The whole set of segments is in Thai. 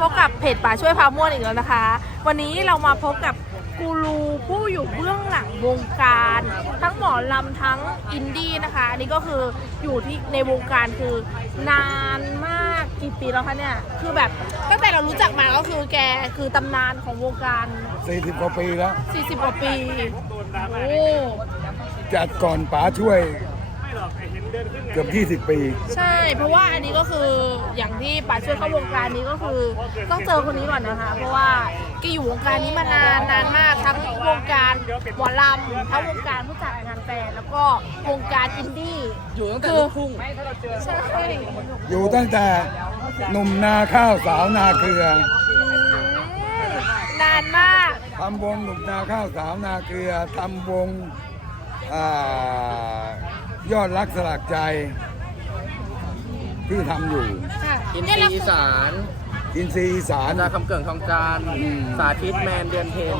พบกับเพจป่าช่วยพาม่วนอีกแล้วนะคะ วันนี้เรามาพบกับกูรูผู้อยู่เบื้องหลังวงการ ทั้งหมอลำทั้งอินดี้นะคะ อันนี้ก็คืออยู่ที่ในวงการคือนานมากกี่ปีแล้วคะเนี่ย คือแบบตั้งแต่เรารู้จักมาก็คือแกคือตำนานของวงการ40กว่าปีแล้ว 40 กว่าปี โอ้ จัดก่อนป๋าช่วย เกือบ 20 ปี ใช่ เพราะว่าอันนี้ก็คืออย่างที่ป่าช่วยเข้าวงการนี้ก็คือ ต้องเจอคนนี้ก่อนนะคะ เพราะว่าแกอยู่วงการนี้มานานนานมากทั้งวงการหมอลำทั้งวงการผู้จัดงานแฟนแล้วก็วงการอินดี้อยู่ตั้งแต่ลูกทุ่งใช่อยู่ตั้งแต่หนุ่มนาข้าวสาวนาเกลืออืมนานมากทำวงหนุ่มนาข้าวสาวนาเกลือทำวงอา ยอดรักสลักใจที่ทำอยู่ ค่ะอินเนี่ซียเราอีสานอินทรีย์อีสานอาจารย์คำเกิ่งทองจานทร์อืม สาธิตแมนเดือนเทน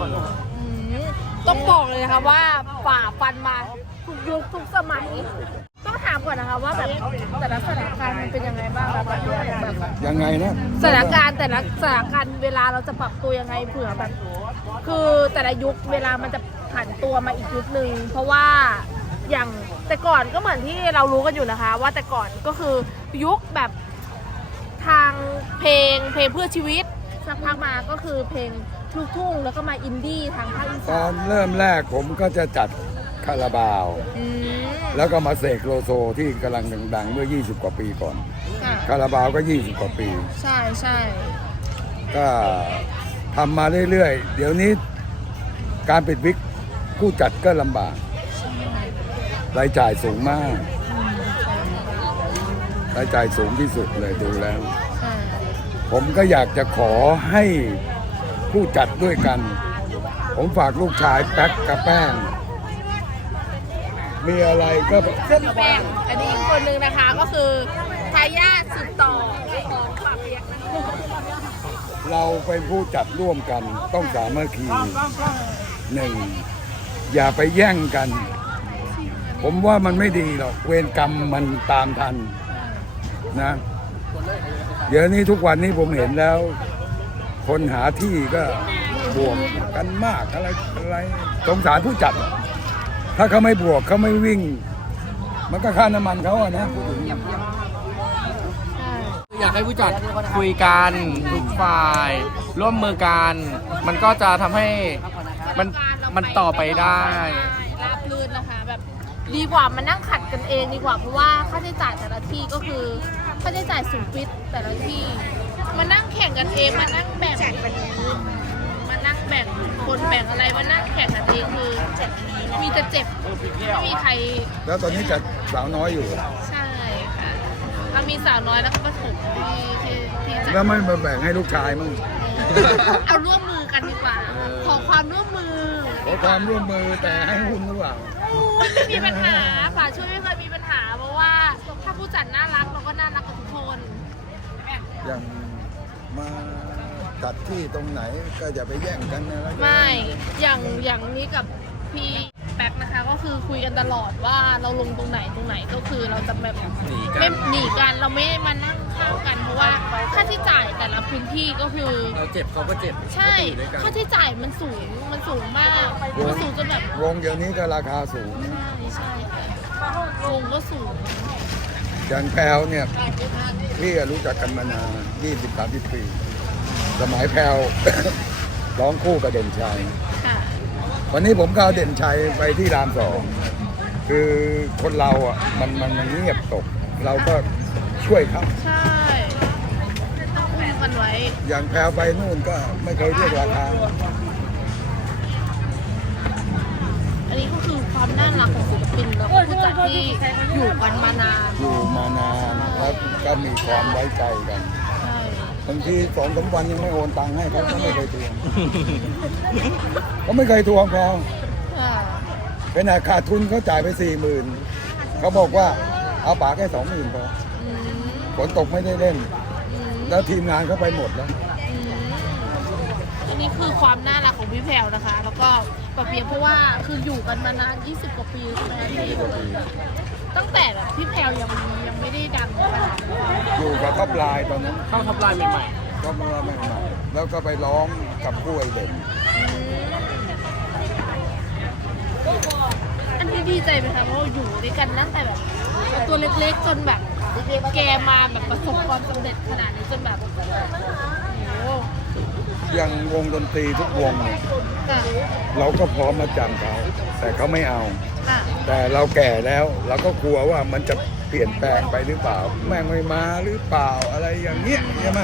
อืมต้องบอกเลยนะคะว่าฝ่าฟันมาทุกยุคทุกสมัย ต้องถามก่อนนะคะว่าแบบแต่ละสถานการณ์มันเป็นยังไงบ้างคะแบบแบบยังไงนะสถานการณ์แต่ละสถานการณ์เวลาเราจะปรับตัวยังไงเผื่อแบบ คือแต่ละยุคเวลามันจะผันตัวมาอีกยุคหนึ่งเพราะว่าอย่าง แต่ก่อนก็เหมือนที่เรารู้กันอยู่นะคะ ว่าแต่ก่อนก็คือยุคแบบทางเพลงเพลงเพื่อชีวิตสักพักมาก็คือเพลงลูกทุ่งแล้วก็มาอินดี้ทางภาคอีตสาอนนเริ่มแรกผมก็จะจัดคาราบาว อืมแล้วก็มาเสกโลโซที่กำลังดังๆเมื่อ 20 กว่าปีก่อน ค่ะคาราบาวก็ 20 กว่าปี ใช่ใช่ก็ทำมาเรื่อยๆ เดี๋ยวนี้การปิดวิกผู้จัดก็ลำบาก รายจ่ายสูงมากรายจ่ายสูงที่สุดเลยดูแล้วใช่ผมก็อยากจะขอให้ผู้จัดด้วยกัน ผมฝากลูกชายแป๊กกับแป้ง มีอะไรก็แป้งอันนี้อีกคนนึงนะคะก็คือทายาทสืบต่อของป่าเปียกนะคะเราเป็นผู้จัดร่วมกันต้องสามัคคีหนึ่งอย่าไปแย่งกัน ผมว่ามันไม่ดีหรอกเวรกรรมมันตามทันนะเดี๋ยวนี้ทุกวันนี้ผมเห็นแล้ว คนหาที่ก็บวกกันมากอะไรอะไรสงสารผู้จัด ถ้าเขาไม่บวกเขาไม่วิ่ง มันก็ค่าน้ำมันเขาอะนะอยากให้ผู้จัดคุยกันทุกฝ่าย ร่วมมือกัน มันก็จะทำให้มันมันต่อไปได้ ราบรื่นนะคะแบบ ดีกว่ามานั่งขัดกันเองดีกว่าเพราะว่าค่าใช้จ่ายแต่ละที่ก็คือค่าใช้จ่ายสูงฟิตแต่ละที่ มานั่งแข่งกันเองมานั่งแบ่งมานั่งแบ่งคนแบ่งอะไรมานั่งแข่งกันเองคือมีแต่เจ็บไม่มีใครแล้วตอนนี้จัดสาวน้อยอยู่ ใช่ค่ะมันมีสาวน้อยแล้วก็ประถมที่ที่ที่จะแล้วไม่มาแบ่งให้ลูกชายมั้งเอาร่วมมือกันดีกว่า ขอความร่วมมือ ขอความร่วมมือแต่ให้หุ้นหรือเปล่าโอ้ย ไม่มีปัญหาป่าช่วยไม่เคยมีปัญหา เพราะว่าถ้าผู้จัดน่ารักเราก็น่ารักกับทุกคนอย่างมาจัดที่ตรงไหนก็อย่าไปแย่งกันนะไม่อย่างอย่างนี้กับพี่ แป๊กนะคะ ก็คือคุยกันตลอดว่าเราลงตรงไหนตรงไหนก็คือเราจะแบบหนีกันไม่หนีกันเราไม่มานั่งข้างกันเพราะว่าค่าใช้จ่ายแต่ละพื้นที่ก็คือ เราเจ็บเขาก็เจ็บใช่ก็อยู่ด้วยกันค่าใช้จ่ายมันสูงมันสูงมากมันสูงจนแบบวงเดี๋ยวนี้ก็ราคาสูงใช่ใช่ค่ะวงก็สูงอย่างแพลวเนี่ยพี่ก็รู้จักกันมานาน20 30ปี สมัยแพลว ร้องคู่กับเด่นชัยค่ะ วันนี้ผมก็เอาเด่นชัยไปที่รามสองคือคนเราอะมันมันมันเงียบตก เราก็ช่วยเขาใช่ต้องอุ้มกันไว้ อย่างแพลวไปนู่นก็ไม่เคยเรียกราคาอันนี้ก็คือความน่ารักของศิลปินแล้วก็ผู้จัดที่อยู่กันมานานอยู่มานานแล้วก็มีความไว้ใจกันใช่ บางทีสองสามวันยังไม่โอนตังค์ให้เขาก็ไม่เคยทวงเขาไม่เคยทวงแพลวค่ะขนาดขาดทุนเขาจ่ายไปสี่หมื่นเขาบอกว่าเอาป๋าแค่สองหมื่นพออืมฝนตกไม่ได้เล่นอืมแล้วทีมงานเขาไปหมดแล้วอืมอันนี้คือความน่ารักของพี่แพรวนะคะ แล้วก็ ปะเปียเพราะว่าคืออยู่กันมานาน 20 กว่าปีใช่ไหมคะพี่ตั้งแต่แบบพี่แพรวยังยังไม่ได้ดังขนาดนี้อยู่กับท็อปไลน์ตอนนั้นเข้าท็อปไลน์ใหม่ก็มาใหม่ๆแล้วก็ไปร้องกับผู้ไอเด่นอันนี้ดีใจไหมคะเพราะว่าอยู่ด้วยกันตั้งแต่แบบตัวเล็กๆจนแบบแกมาแบบประสบความสำเร็จขนาดนี้จนแบบโอ้โห อย่างวงดนตรีทุกวงเนี่ยค่ะเราก็พร้อมมาจำเขา แต่เขาไม่เอา ค่ะแต่เราแก่แล้วเราก็กลัวว่ามันจะเปลี่ยนแปลงไปหรือเปล่า แม่งไม่มาหรือเปล่าอะไรอย่างเงี้ยใช่ไหม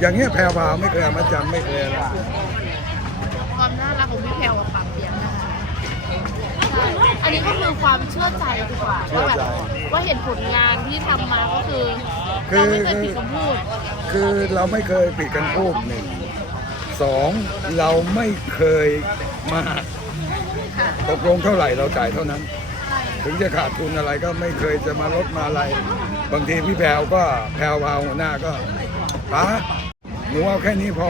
อย่างเงี้ยแพรวพราวไม่เคยเอามาจำไม่เคยอะไรความน่ารักของพี่แพลวกับปังเปียกนะคะใช่อันนี้ก็คือความเชื่อใจดีกว่าว่าแบบว่าเห็นผลงานที่ทำมาก็คือเราไม่เคยผิดคำพูด คือเราไม่เคยปิดกันพูดหนึ่ง สองเราไม่เคยมาค่ะตกลงเท่าไหร่เราจ่ายเท่านั้น ถึงจะขาดทุนอะไรก็ไม่เคยจะมาลดมาอะไร บางทีพี่แพรวก็แพรวพราวหัวหน้าก็ป้าหนูเอาแค่นี้พอ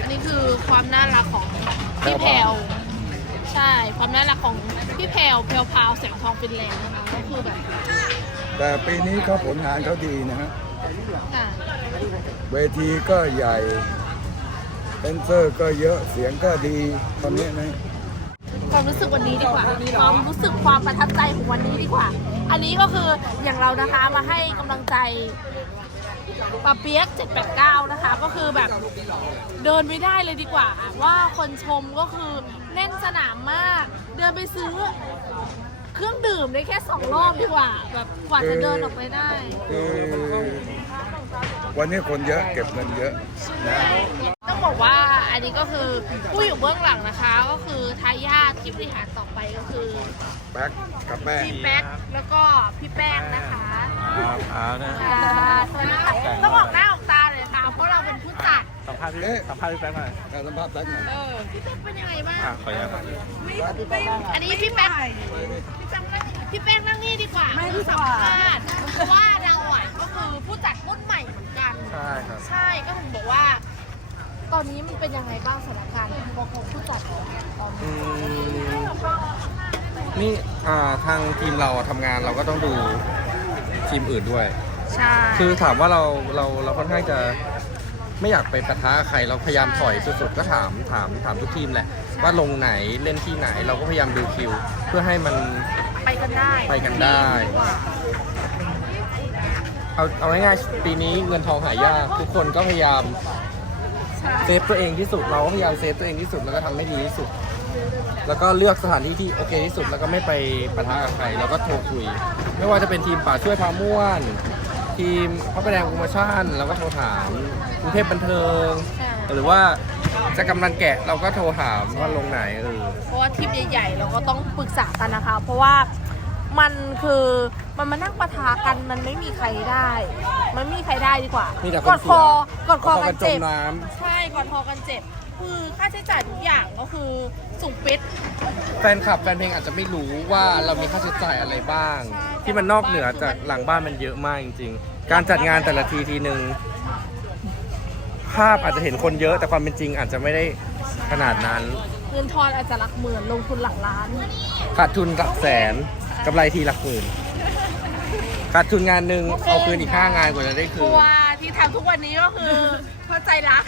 อันนี้คือความน่ารักของพี่แพลวใช่ความน่ารักของพี่แพลวแพลวพราวแสงทองฟินแลนด์นะคะก็คือแบบแต่ปีนี้เขาผลงานเขาดีนะฮะ ค่ะเวทีก็ใหญ่เซนเซอร์ก็เยอะเสียงก็ดีตอนนี้นะความรู้สึกวันนี้ดีกว่าความรู้สึกความประทับใจของวันนี้ดีกว่า อันนี้ก็คืออย่างเรานะคะมาให้กำลังใจปาเปียก789 นะคะ ก็คือแบบเดินไม่ได้เลยดีกว่า ว่าคนชมก็คือแน่นสนามมาก เดินไปซื้อ เครื่องดื่มได้แค่สองรอบดีกว่า แบบกว่าจะเดินออกไปได้ คือวันนี้คนเยอะเก็บเงินเยอะนะต้องบอกว่าอันนี้ก็คือผู้อยู่เบื้องหลังนะคะ ก็คือทายาทที่บริหารต่อไปก็คือแป๊กกับแป้งพี่แป๊กแล้วก็พี่แป้งนะคะครับอ่านะอ่าสวัสดีค่ะต้องบอกหน้าออก ภาษณ์พี่เอ๊ะสัมภาษณ์พี่แป๊กหน่อยการสัมภาษณ์แป๊กหน่อยเออพี่แป๊กเป็นยังไงบ้างอะขออนุญาตครับอันนี้พี่แป๊กพี่แป๊กนั่งนี่ดีกว่าไม่สัมภาษณ์เพราะว่าเราอะก็คือผู้จัดรุ่นใหม่เหมือนกัน ใช่ครับใช่ก็ถึงบอกว่า ตอนนี้มันเป็นยังไงบ้างสถานการณ์ของผู้จัดตอนอืนี้มนี่อ่าทางทีมเราอะทำงานเราก็ต้องดูทีมอื่นด้วย ใช่ คือถามว่าเราเราเราค่อนข้างจะ ไม่อยากไปปะทะกับใครเราพยายามถอยสุดๆก็ถามถามถามทุกทีมแหละ ว่าลงไหนเล่นที่ไหนเราก็พยายามดูคิว เพื่อให้มัน ไปกันได้ไปกันได้ ดีกว่าเอาเอาง่ายๆปีนี้เงินทองหายากทุกคนก็พยายามใช่เซฟตัวเองที่สุดเราก็พยายามเซฟตัวเองที่สุดแล้วก็ทำให้ดีที่สุด แล้วก็เลือกสถานที่ที่โอเคที่สุดแล้วก็ไม่ไปปะทะกับใครแล้วก็โทรคุย ไม่ว่าจะเป็นทีมป่าช่วยพาม่วน ทีมพระประแดงโปรโมชั่นเราก็โทรถาม กรุงเทพบันเทิงใช่หรือว่าจะกำนันแกะเราก็โทรถามว่าลงไหนเออ เพราะว่าทีมใหญ่ๆ เราก็ต้องปรึกษากันนะคะ เพราะว่ามันคือมันมานั่งปะทะกันมันไม่มีใครได้ มันไม่มีใครได้ดีกว่ามีแต่คกนดเสีคอยกดคอกันจเจ็มบน้ใช่กดคอกันเจ็บ คือค่าใช้จ่ายทุกอย่างก็คือสูงปิดำแฟนคลับแฟนเพลงอาจจะไม่รู้ว่าเรามีค่าใช้จ่ายอะไรบ้าง ใช่ ที่มันนอกเหนือจากหลังบ้านมันเยอะมากจริง ๆ การจัดงานแต่ละทีทีหนึ่ง ภาพอาจจะเห็นคนเยอะแต่ความเป็นจริงอาจจะไม่ได้ขนาดนั้น เงินทอนอาจจะหลักหมื่นลงทุนหลักล้าน ขาดทุนหลักแสนกำไรทีหลักหมื่นขาดทุนงานหนึ่งเอาคืนอีกห้างานกว่าจะได้เพคืนราะว่าที่ทำทุกวันนี้ก็คือ เพราะใจรัก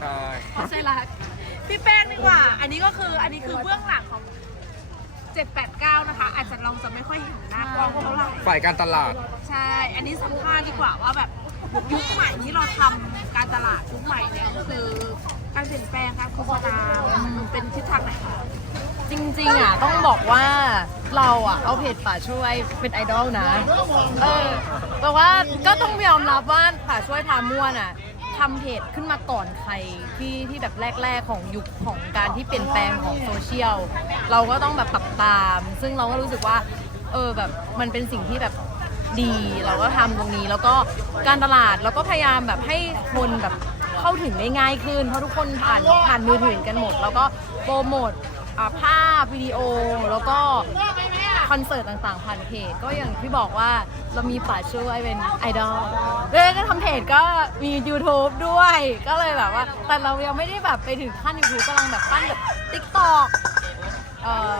ใช่ เพราะใจรัก พี่แป้งดีกว่า อันนี้ก็คืออันนี้คือเบื้องหลังของ 789 นะคะ อาจจะเราจะไม่ค่อยเห็นหน้ากล้องเท่าไหร่ ฝ่ายการตลาด ใช่ อันนี้สัมภาษณ์ดีกว่าว่าแบบ ยุคใหม่ที่เราทำการตลาดยุคใหม่เนี่ยก็คือการเปลี่ยนแปลงการโฆษณามันเป็นทิศทางไหนคะจริงๆอะต้องบอกว่าเราอะเอาเพจป่าช่วยเป็นไอดอลนะเออแต่ว่าก็ต้องยอมรับว่าป่าช่วยพาม่วนอะทำเพจขึ้นมาก่อนใครที่ที่แบบแรกๆของยุคของการที่เปลี่ยนแปลงของโซเชียลเราก็ต้องแบบปรับตาม ซึ่งเราก็รู้สึกว่า เออแบบมันเป็นสิ่งที่แบบ ดีเราก็ทำตรงนี้แล้วก็การตลาดเราก็พยายามแบบให้คนแบบเข้าถึงได้ง่ายขึ้น เพราะทุกคนผ่านผ่านมือถือกันหมด แล้วก็โปรโมทภาพวิดีโอแล้วก็คอนเสิร์ตต่างๆผ่านเพจก็อย่างที่บอกว่าเรามีป่าช่วยเป็นไอดอลแล้วก็ทำเพจก็มี YouTube ด้วย ก็เลยแบบว่า แต่เรายังไม่ได้แบบไปถึงขั้น YouTube กำลังแบบขั้นแบบ TikTok เอ่อ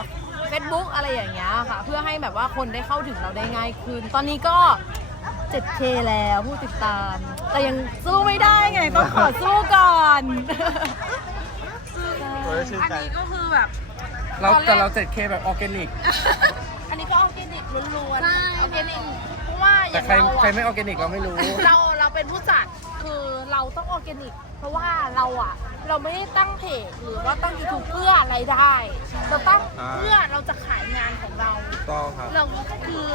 เฟซบุ๊กอะไรอย่างเงี้ยค่ะ เพื่อให้แบบว่าคนได้เข้าถึงเราได้ง่ายขึ้น ตอนนี้ก็ 7K แล้วผู้ติดตาม แต่ยังสู้ไม่ได้ไงต้องขอสู้ก่อนอันนี้ก็คือแบบ เราตอนแรกแต่เรา 7K แบบออร์แกนิก อันนี้ก็ออร์แกนิกล้วนๆออร์แกนิกเพราะว่าอแต่ย่างใครเราใครอะไม่ออร์แกนิกเราไม่รู้ เราเราเป็นผู้จัดคือเราต้องออร์แกนิก เพราะว่าเราอะเราไม่ได้ตั้งเพจหรือว่าตั้งยูทูบเพื่ออะไรายได้ เราตั้งอ่าเพื่อเราจะขายงานของเราต้องครับเราก็คือ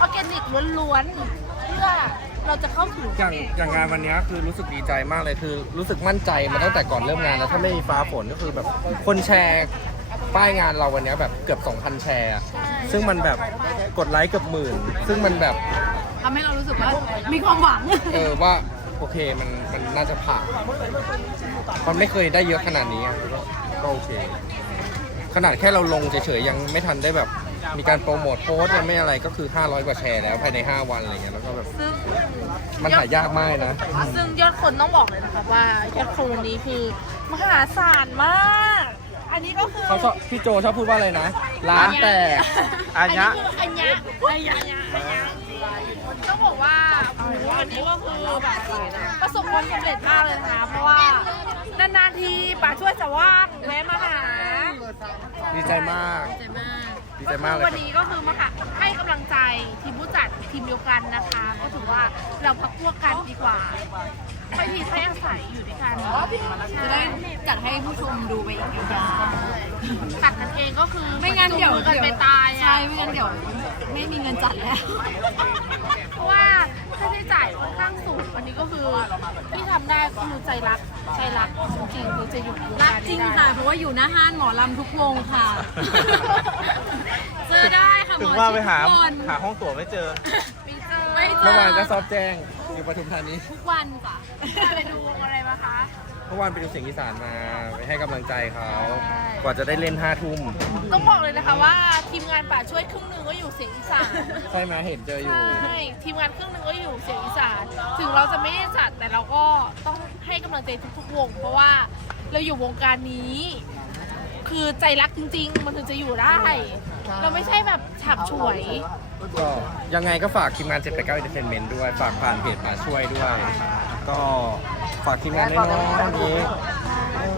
ออร์แกนิกล้วนๆเพื่อเราจะเข้าถึงอย่างอย่างงานวันนี้คือรู้สึกดีใจมากเลยคือ รู้สึกมั่นใจมาตั้งแต่ก่อนเริ่มงานแล้วถ้าไม่มีฟ้าฝนก็คือแบบคนแชร์ป้ายงานเราวันนี้แบบเกือบ 2,000 แชร์ ซึ่งมันแบบกดไลค์เกือบหมื่นซึ่งมันแบบทำให้เรารู้สึกว่ามีความหวัง เออว่าโอเคมันมั นน่าจะผ่านมันไม่เคยได้เยอะขนาดนี้อะก็ก็โอเค ขนาดแค่เราลงเฉยๆยังไม่ทันได้แบบ มีการโปรโมทโพสต์ยังไม่อะไรก็คือ 500 กว่าแชร์แล้วภายใน 5 วันอะไรเงี้ยแล้วก็แบบซึ่งมันหายากมากนะ ซึ่งยอดคนต้องบอกเลยนะคะว่ายอดคนวันนี้คือมหาศาลมาก อันนี้ก็คือเขาชอบพี่โจชอบพูดว่าอะไรนะ ร้านแต่อันนี้คืออันยะอันยะอันยะอันยะต้องบอกว่าโอ้โห วันนี้ก็คือแบบประสบความสำเร็จมากเลยนะคะเพราะว่านานๆทีป๋าช่วยจะว่างแวะมาหาดีใจมาก ดีใจมากเลยวันนี้ก็คือมาค่ะให้กำลังใจทีมผู้จัดทีมเดียวกันนะคะ ก็ถือว่าเราพักพวกกันดีกว่าไม่ผิดให้อาศัยอยู่ด้วยกันจะได้จัดให้ผู้ชมดูไปอีกยาวตัดกันเองก็คือไม่งั้นเดี๋ยวจูงมือกันไปตายใช่อะไม่งั้นเดี๋ยวไม่มีเงินจัดแล้ว จ่ายค่อนข้างสูงวันนี้ก็คือที่ทำได้ก็คือใจรักใจรักจริงๆคือจะอยู่วงรักการจรินี้งได้ค่ะเพราะว่าอยู่หน้าห้านหมอลำทุกวงค่ะ เจอได้ค่ะหมถึองว่าไปหาทุกคนหาห้องตั๋วไม่เจอไม่เจอไม่เจเมื่อวานก็ซอฟแจ้งอยู่ปทุมธานีทุกวันจ้ะไปดูวงอะไรมาคะ เมื่อวานไปดูเสียงอีสานมาไปให้กำลังใจเขากว่าจะได้เล่นห้าทุ่ม ต้องบอกเลยนะคะว่าทีมงานป่าช่วยครึ่งหนึ่งก็อยู่เสียงอีสาน ใช่ไหมเห็นเจออยู่ ใช่ทีมงานครึ่งหนึ่งก็อยู่เสียงอีสานถึงเราจะไม่ได้จัดแต่เราก็ต้องให้กำลังใจทุกๆวง เพราะว่าเราอยู่วงการนี้ คือใจรักจริง ๆ มันถึงจะอยู่ได้ เราไม่ใช่แบบฉับฉวย ก็ยังไงก็ฝากทีมงาน789 Entertainment ด้วย ฝากผ่านเพจมาช่วยด้วย ก็ฝากทีมงานน้อยๆวันนี้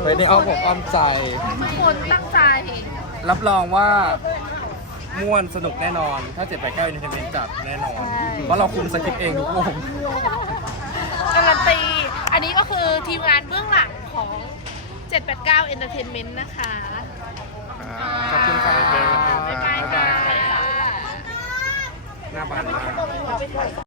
ไว้ในอ้อมอกอ้อมใจ ทุกคนตั้งใจ รับรองว่า ม่วนสนุกแน่นอน ถ้า 789 Entertainment จัดแน่นอนเพราะเราคุมสคริปต์เองทุกวง การันตี อันนี้ก็คือทีมงานเบื้องหลังของ 789 Entertainment นะคะขอบคุณค่ะบ๊ายบายค่ะ หน้าบ้านมาก